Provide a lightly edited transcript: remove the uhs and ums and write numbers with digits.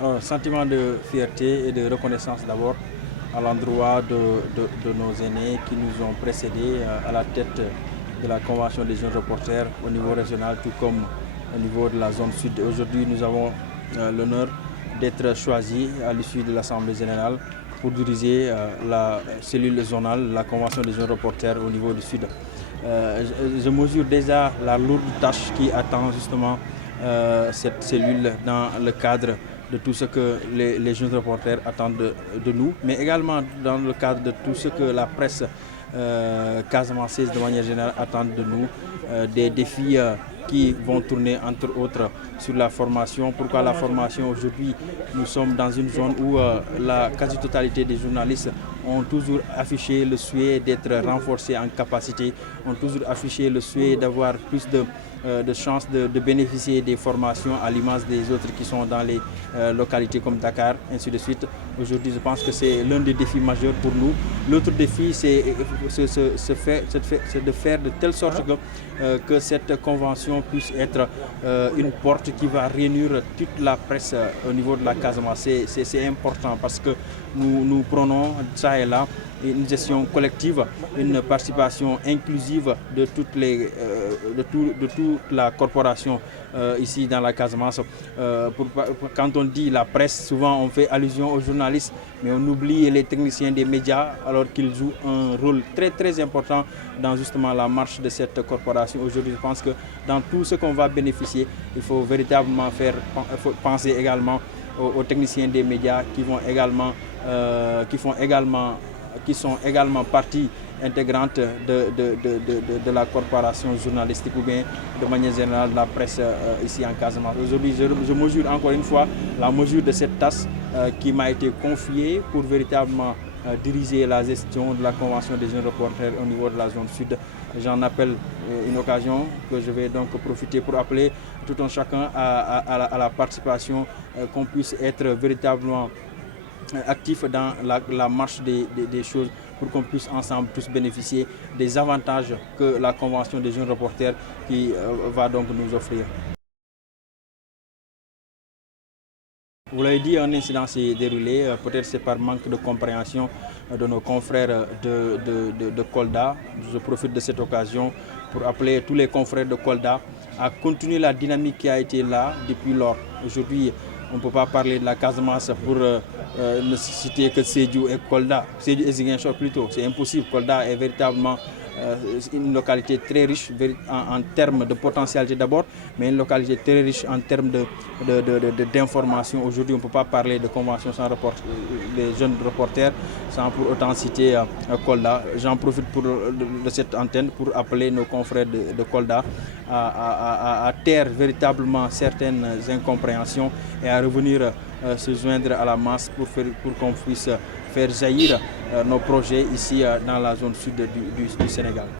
Alors, sentiment de fierté et de reconnaissance d'abord à l'endroit de nos aînés qui nous ont précédés à la tête de la Convention des jeunes reporters au niveau régional, tout comme au niveau de la zone sud. Aujourd'hui, nous avons l'honneur d'être choisis à l'issue de l'Assemblée générale pour diriger la cellule zonale, la Convention des jeunes reporters au niveau du sud. Je mesure déjà la lourde tâche qui attend justement cette cellule dans le cadre de tout ce que les jeunes reporters attendent de nous, mais également dans le cadre de tout ce que la presse casamançaise de manière générale attend de nous, des défis qui vont tourner entre autres sur la formation. Pourquoi la formation? Aujourd'hui, nous sommes dans une zone où la quasi-totalité des journalistes ont toujours affiché le souhait d'être renforcés en capacité, ont toujours affiché le souhait d'avoir plus de chances de bénéficier des formations à l'image des autres qui sont dans les localités comme Dakar, ainsi de suite. Aujourd'hui, je pense que c'est l'un des défis majeurs pour nous. L'autre défi, c'est de faire de telle sorte que cette convention puisse être une porte qui va réunir toute la presse au niveau de la Casamance. C'est important parce que nous prenons ça et là une gestion collective, une participation inclusive de toute la corporation ici dans la Casamance. Quand on dit la presse, souvent on fait allusion aux journalistes, mais on oublie les techniciens des médias alors qu'ils jouent un rôle très important dans justement la marche de cette corporation. Aujourd'hui, je pense que dans tout ce qu'on va bénéficier, il faut véritablement penser également aux techniciens des médias qui sont également partie intégrante de la corporation journalistique ou bien de manière générale de la presse ici en Casamance. Aujourd'hui, je mesure encore une fois la mesure de cette tâche qui m'a été confiée pour véritablement diriger la gestion de la Convention des jeunes reporters au niveau de la zone sud. J'en appelle une occasion que je vais donc profiter pour appeler tout un chacun à la participation, qu'on puisse être véritablement actif dans la marche des choses pour qu'on puisse ensemble tous bénéficier des avantages que la Convention des jeunes reporters qui va donc nous offrir. Vous l'avez dit, un incident s'est déroulé, peut-être c'est par manque de compréhension de nos confrères de Kolda. Je profite de cette occasion pour appeler tous les confrères de Kolda à continuer la dynamique qui a été là depuis lors. Aujourd'hui, on ne peut pas parler de la Casamance pour ne citer que Sédhiou et Kolda. Sédhiou et Ziguinchor plutôt, c'est impossible. Kolda est véritablement une localité très riche en termes de potentialité d'abord, mais une localité très riche en termes d'information. Aujourd'hui, on ne peut pas parler de convention sans des jeunes reporters sans pour autant citer Kolda. J'en profite de cette antenne pour appeler nos confrères de Kolda à taire véritablement certaines incompréhensions et à revenir se joindre à la masse pour qu'on puisse faire jaillir nos projets ici dans la zone sud du Sénégal.